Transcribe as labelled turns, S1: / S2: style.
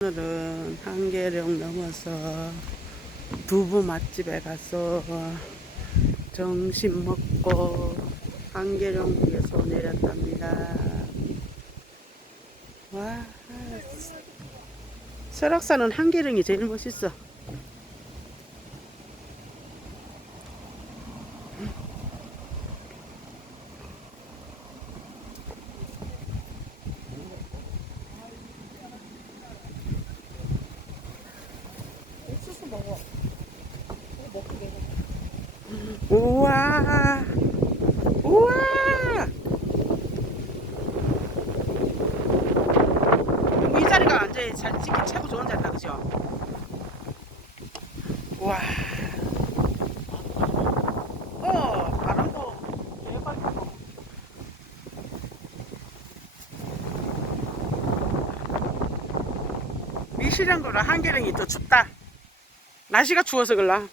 S1: 오늘은 한계령 넘어서 두부 맛집에 가서 점심 먹고 한계령역에서 내렸답니다. 와, 설악산은 한계령이 제일 멋있어.
S2: 먹어. 먹고.
S1: 우와, 우와. 이 자리가 완전히 찍기 최고 좋은 자리다, 그죠? 우와. 어, 바람도 대박이고. 미시령보다 한계령이 더 춥다. 날씨가 추워서 그럴라.